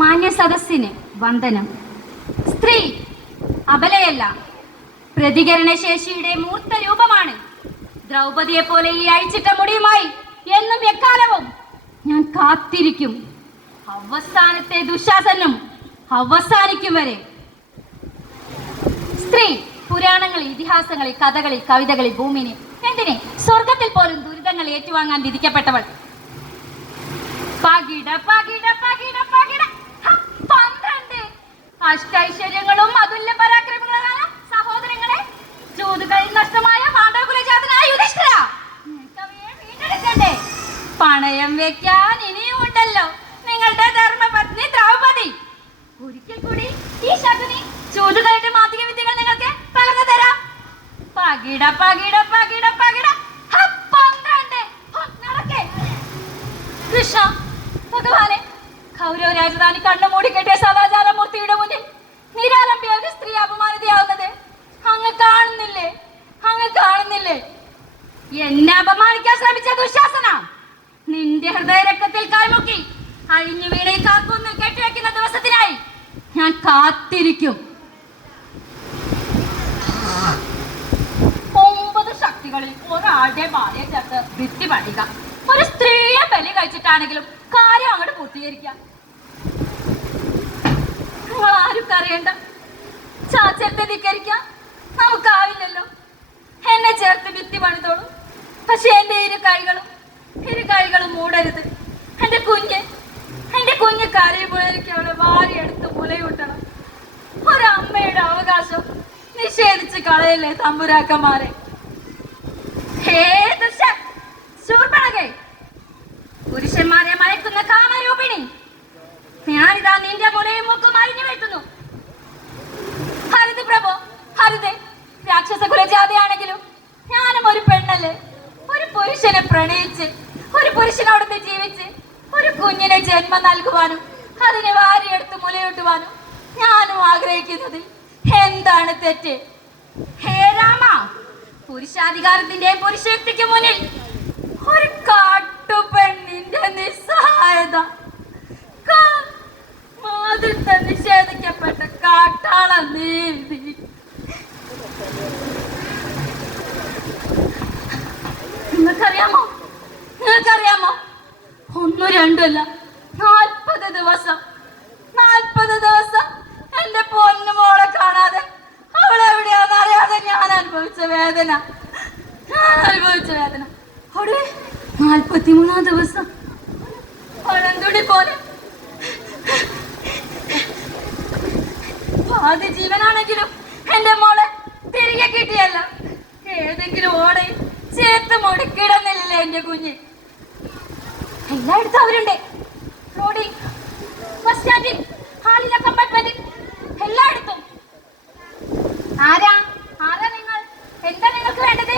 മാന്യ സദസ്സിന് വന്ദനം. സ്ത്രീ അബലയല്ല, പ്രതികരണശേഷിയുടെ മൂർത്ത രൂപമാണ്. ദ്രൗപദിയെ പോലെ ഈ അഴിച്ചിട്ട മുടിയുമായി എന്നും എക്കാലവും ഞാൻ കാത്തിരിക്കും. അവസാനത്തെ ദുശാസനം അവസാനിക്കും വരെ. സ്ത്രീ പുരാണങ്ങളിൽ, ഇതിഹാസങ്ങളിൽ, കഥകളിൽ, കവിതകളിൽ ഭൂമിനെ എന്തിനെ സ്വർഗത്തിൽ പോലും ദുരിതങ്ങൾ ഏറ്റുവാങ്ങാൻ വിധിക്കപ്പെട്ടവൾ. പകിട പകിട പകിട പകിട 12 അഷ്ടൈശ്വര്യങ്ങളും അതുല്യ പരാക്രമങ്ങളായ സഹോദരങ്ങളെ ചൂതുകളിൽ നഷ്ടമായ പാണ്ഡവകുലജാതനായ യുധിഷ്ഠിര, വീണ്ടെടുക്കണ്ടേ? പണയം വെക്കാൻ ഇനിയും ഉണ്ടല്ലോ നിങ്ങളുടെ ധർമ്മപത്നി ദ്രൗപദി. ഒരിക്കൽ കൂടി ഈ ശകുനി ചൂതുകളുടെ മാന്ത്രിക വിദ്യകൾ നിങ്ങൾക്ക് പകർന്നു തരാം. പകിട പകിട പകിട പകിട 12 നടക്കേ. കൃഷ്ണ ഭഗവാനെ, കൗരവ രാജധാനി കണ്ണുമൂടി കെട്ടിയ സദാചാരമൂർത്തിയുടെ മുന്നിൽ നിരാലംബിയ ഒരു സ്ത്രീ അപമാനിതയാവുന്നത് അങ്ങ് കാണുന്നില്ലേ? അങ്ങ് കാണുന്നില്ലേ? എന്നെ അപമാനിക്കാൻ ശ്രമിച്ച ദുശാസന, നിന്റെ ഹൃദയരക്തത്തിൽ കാൽമുക്കി അഴിഞ്ഞു വീണ ഈ കാർക്കൊന്ന് കെട്ടിവെക്കുന്ന ദിവസത്തിനായി ഞാൻ കാത്തിരിക്കും. 9 ശക്തികളിൽ ഒരാളുടെ ഭാര്യ ചേർത്ത് ഭിത്തി പണിക. ഒരു സ്ത്രീയെ ബലി കഴിച്ചിട്ടാണെങ്കിലും കാര്യം അങ്ങോട്ട് പൂർത്തീകരിക്കാം. നിങ്ങൾ ആരും അറിയണ്ട, ചാച്ചത്തെ ധിക്കരിക്കാൻ നമുക്കാവില്ലല്ലോ. എന്നെ ചേർത്ത് ഭിത്തി പണിതോളൂ. പക്ഷെ എന്റെ ഇരു കൈകളും മൂടരുത്. എന്റെ കുഞ്ഞ് കരയുമ്പോഴേക്കും അവളെ വാരിയെടുത്ത് മുലയൂട്ടണം. ഒരമ്മയുടെ അവകാശം നിഷേധിച്ച് കളയല്ലേ തമ്പുരാക്കന്മാരെ. പുരുഷന്മാരെ മയക്കുന്ന കാമരൂപിണി, ഞാനിതാ നിന്റെ മുലയും മൂക്കും അരിഞ്ഞു വീഴ്ത്തുന്നു. ഹരിത് പ്രഭോ, ഹരിതേ. രാക്ഷസ കുലജാതയാണെങ്കിലും ഞാനും ഒരു പെണ്ണല്ലേ. ഒരു പുരുഷനെ പ്രണയിച്ച്, ഒരു പുരുഷനോടൊത്ത് ജീവിച്ച്, ഒരു കുഞ്ഞിനെ ജന്മം നൽകുവാനും അതിനെ വാരിയെടുത്ത് മുലയൂട്ടുവാനും ഞാനും ആഗ്രഹിക്കുന്നതിൽ എന്താണ് തെറ്റ്? ഹേ രാമ, പുരുഷാധികാരത്തിന്റെയും പുരുഷയുക്തിക്ക് മുന്നിൽ ഒരു കാട്ടുപെണ്ണിന്റെ നിസ്സഹായത, മാതൃത്വം നിഷേധിക്കപ്പെട്ട കാട്ടാള നീതി. നിങ്ങൾക്കറിയാമോ? 1, 2 അല്ല, 40 ദിവസം എന്റെ പൊന്നുമോളെ കാണാതെ, അവളെവിടെയാന്ന് അറിയാതെ ഞാൻ അനുഭവിച്ച വേദന. 43-ാം ദിവസം പഴന്തുടി പോലെ ആദ്യ ജീവനാണെങ്കിലും എന്റെ മോളെ തിരികെ കിട്ടിയല്ല. ഏതെങ്കിലും ഓടെ ചേർത്ത് മുടിക്കിടന്നില്ലേ എന്റെ കുഞ്ഞ്? എല്ലായിടത്തും അവരുണ്ട്. റോഡിൽ, ബസ് സ്റ്റാൻഡിൽ, ഹാളിലെ കമ്പാർട്ട്മെന്റിൽ, എല്ലായിടത്തും. ആരാ നിങ്ങൾ? എന്താ നിങ്ങൾക്ക് വേണ്ടത്?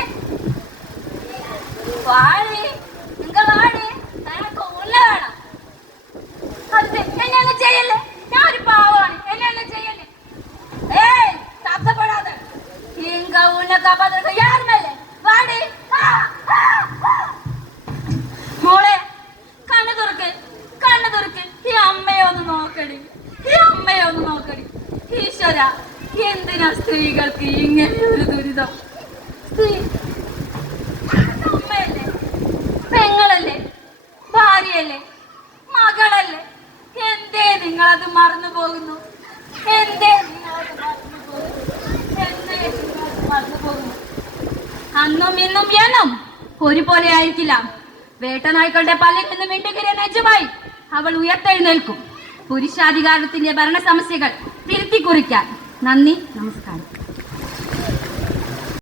വാഴി, നിങ്ങൾ വാഴി, ഞങ്ങൾക്ക് ഉള്ള വേണം. അത് എന്നെ ഒന്നും ചെയ്യല്ലേ, ഞാൻ ഒരു പാവമാണ്, എന്നെ ഒന്നും ചെയ്യല്ലേ. തപ്പപ്പെടാതെ ഇങ്ക ഉന്നക്കാപ്പാതൊക്കെ യാർമല്ലേ വാടി. മോളെ കണ്ണു തുറക്ക്. ഈ അമ്മയെ ഒന്ന് നോക്കടി. ഈശ്വര, എന്തിനാ സ്ത്രീകൾക്ക് ഇങ്ങനെ ഒരു ദുരിതം? സ്ത്രീ അമ്മയല്ലേ, പെങ്ങളല്ലേ, ഭാര്യയല്ലേ, മകളല്ലേ? എന്തേ നിങ്ങളത് മറന്നു പോകുന്നു? അന്നും ഇന്നും എന്നും ഒരുപോലെ ആയിരിക്കില്ല. വേട്ടനായ്ക്കളുടെ പല്ലിൽ നിന്ന് മിണ്ടുകിരിയ നെഞ്ചുമായി അവൾ ഉയർത്തെഴുന്നേൽക്കും. പുരുഷാധികാരത്തിന്റെ ഭരണ സമസ്യകൾ തിരുത്തി കുറിക്കാൻ. നന്ദി, നമസ്കാരം.